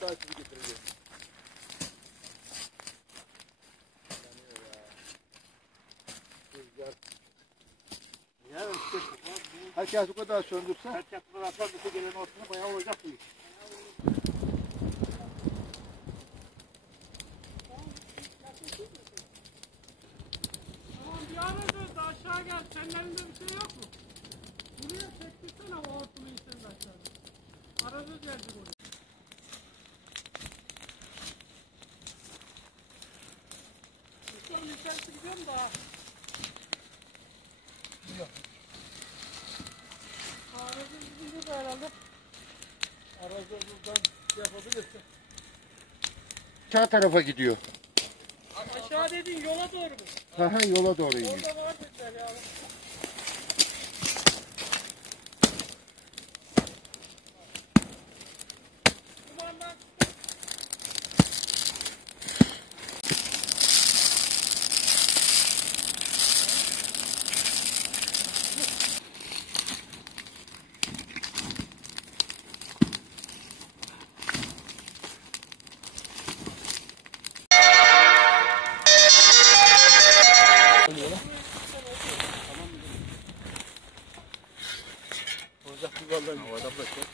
daha sizi getireceğim. Yani işte Herkes bu kadar söndürse. herkes bu kadar söndürse gelen ortasına bayağı olacak bu iş. Tamam bir ara söz de aşağı gel. Senin elinde bir şey yok mu? Buraya çektirsene o hortumu içeri aşağıda. Ara söz gelecek oraya. Muhtarın içerisi gidiyor mu daha? Yok. Ara söz gidince de herhalde. Arada buradan şey yapabilirsin. Sağ tarafa gidiyor. Aşağı dediğin yola doğru mu? Ha yola doğru iniyor. Orada var dediler ya. Kumandan Ocak yuvarlanıyor. Havada bırakıyor.